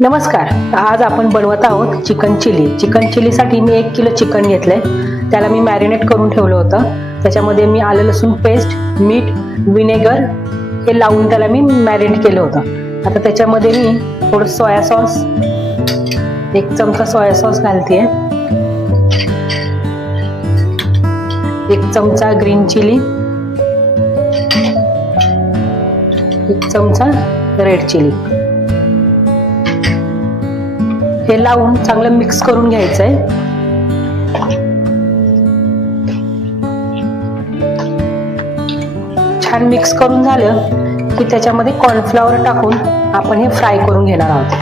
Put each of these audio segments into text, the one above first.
नमस्कार. आज आपण बनवत आहोत चिकन चिली. चिकन चिलीसाठी मी 1 किलो चिकन घेतलंय. त्याला मी मॅरिनेट करून ठेवलं होतं. त्याच्यामध्ये मी आलं लसूण पेस्ट, मीठ, विनेगर हे लावून त्याला मी मॅरिनेट केलं होतं. आता त्याच्यामध्ये मी थोडं सोया सॉस, 1 चमचा सोया सॉस घालतेय, 1 चमचा ग्रीन चिली, 1 चमचा रेड चिली. हे लावून चांगलं मिक्स करून घ्यायचंय. छान मिक्स करून झालं की त्याच्यामध्ये कॉर्नफ्लॉवर टाकून आपण हे फ्राय करून घेणार आहोत.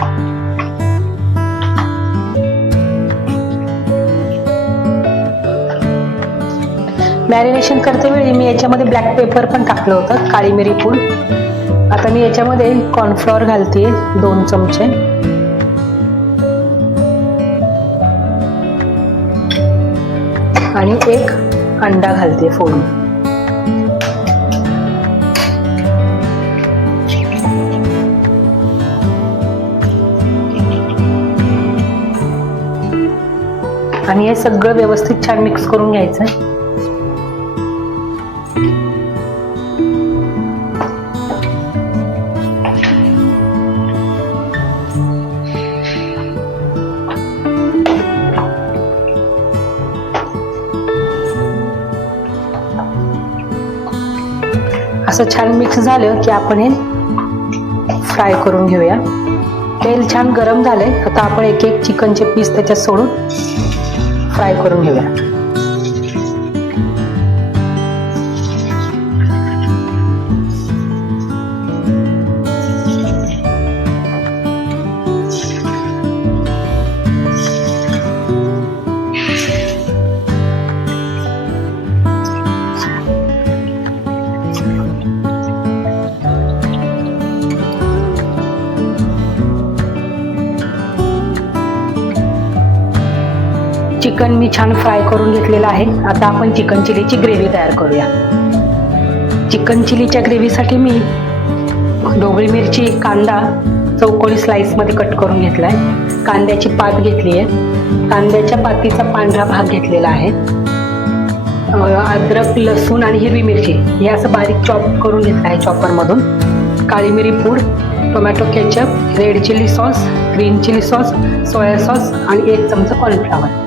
मॅरिनेशन करते वेळी मी याच्यामध्ये ब्लॅक पेपर पण टाकलं होतं, काळी मिरी पूड. आता मी याच्यामध्ये कॉर्नफ्लॉवर घालतेय 2 चमचे. आणि 1 अंडा घालते फोडून. आणि हे सगळं व्यवस्थित छान मिक्स करून घ्यायचं. असं छान मिक्स झालं की आपण हे फ्राय करून घेऊया. तेल छान गरम झालंय. आता आपण एक एक चिकनचे पीस त्याच्यात सोडून फ्राय करून घेऊया. चिकन मी छान फ्राय करून घेतलेलं आहे. आता आपण चिकन चिलीची ग्रेव्ही तयार करूया. चिकन चिलीच्या ग्रेव्हीसाठी मी ढोबळी मिरची, कांदा चौकोनी स्लाइस मध्ये कट करून घेतलाय. कांद्याची पात घेतली आहे. कांद्याच्या पातीचा पांढरा भाग घेतलेला आहे. अद्रक, लसूण आणि हिरवी मिरची हे असं बारीक चॉप करून घेतलं आहे चॉपर मधून. काळी मिरी पूड, tomato ketchup, red chilli sauce, green chilli sauce, soya sauce आणि 1 चमचा कॉर्नफ्लॉवर.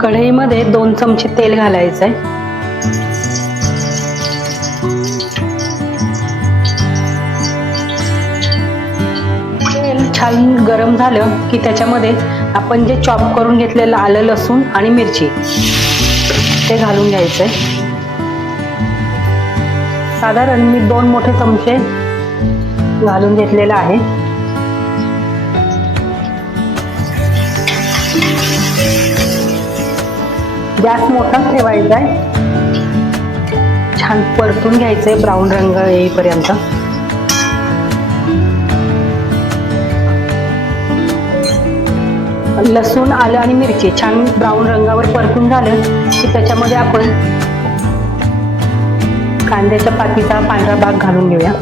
कढईमध्ये 2 चमचे तेल घालायचंय. तेल छान गरम झालं की त्याच्यामध्ये आपण जे चॉप करून घेतलेलं आलं, लसूण आणि मिरची ते घालून घ्यायचंय. साधारण मी 2 मोठे चमचे घालून घेतलेला आहे. गॅस मोठा ठेवायचा आहे. छान परतून घ्यायचंय ब्राऊन रंग येईपर्यंत. लसूण, आलं आणि मिरची छान ब्राऊन रंगावर परतून झालं की त्याच्यामध्ये आपण कांद्याच्या पातीचा पांढरा भाग घालून घेऊया.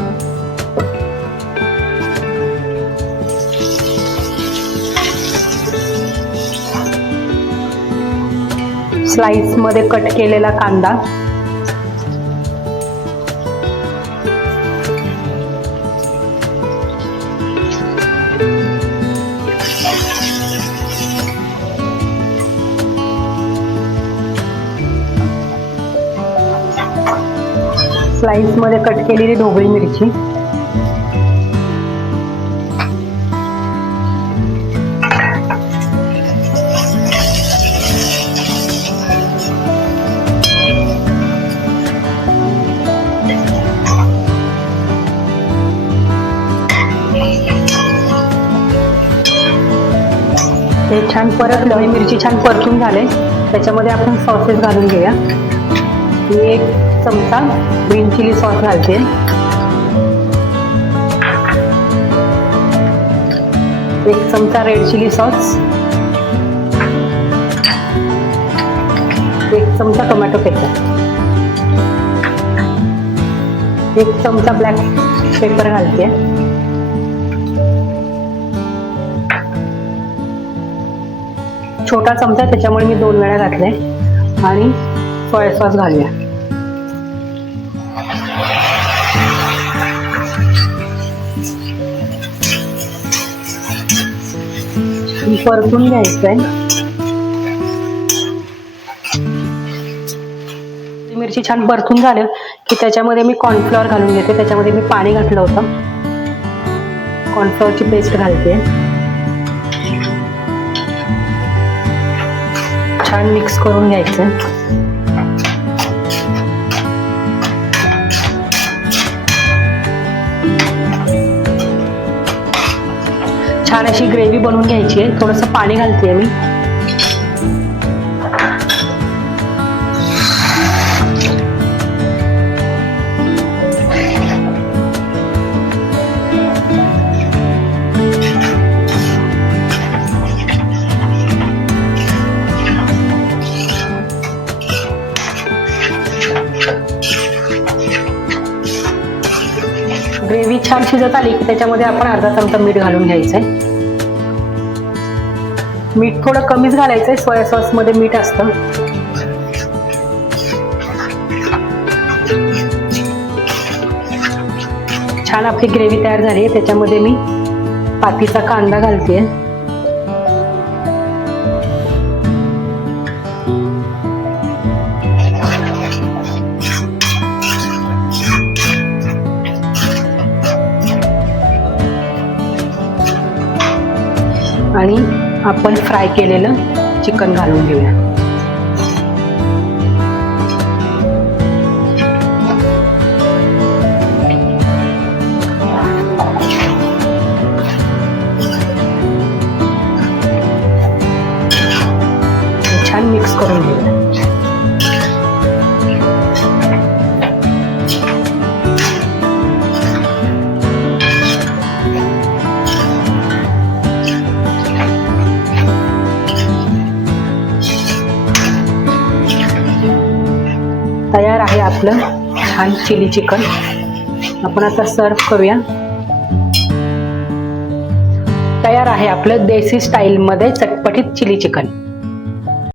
स्लाइस मध्ये कट केलेला कांदा, स्लाइस मध्ये कट केलेली ढोबळी मिरची, हे छान परतलं. मिरची छान परतून झाले. त्याच्यामध्ये आपण सॉसेस घालून घेऊया. मी 1 चमचा ग्रीन चिली सॉस घालते, 1 चमचा रेड चिली सॉस, 1 चमचा टोमॅटो केचप, 1 चमचा ब्लॅक पेपर घालते. छोटा चमचा आहे त्याच्यामुळे मी 2 वेळा घातलाय. आणि सोया सॉस घालूया. परतून घ्यायचंय. मिरची छान परतून झाली की त्याच्यामध्ये मी कॉर्नफ्लॉवर घालून घेते. त्याच्यामध्ये मी पाणी घातलं होतं. कॉर्नफ्लॉवरची पेस्ट घालते. छान मिक्स करून घ्यायचं. छान अशी ग्रेव्ही बनवून घ्यायची आहे. थोडंसं पाणी घालते मी. ग्रेव्ही छान शिजत आली की त्याच्यामध्ये आपण अर्धा चमचा मीठ घालून घ्यायचंय. मीठ थोडं कमीच घालायचंय. सोया सॉस मध्ये मीठ असतं. छान आपली ग्रेव्ही तयार झाली आहे. त्याच्यामध्ये मी पातीचा कांदा घालते. आणि आपण फ्राय केलेलं चिकन घालून घेऊया. छान मिक्स करून घेऊया. तयार आहे आपलं छान चिली चिकन. आपण आता सर्व करूया. तयार आहे आपलं देसी स्टाईल मध्ये चटपटीत चिली चिकन.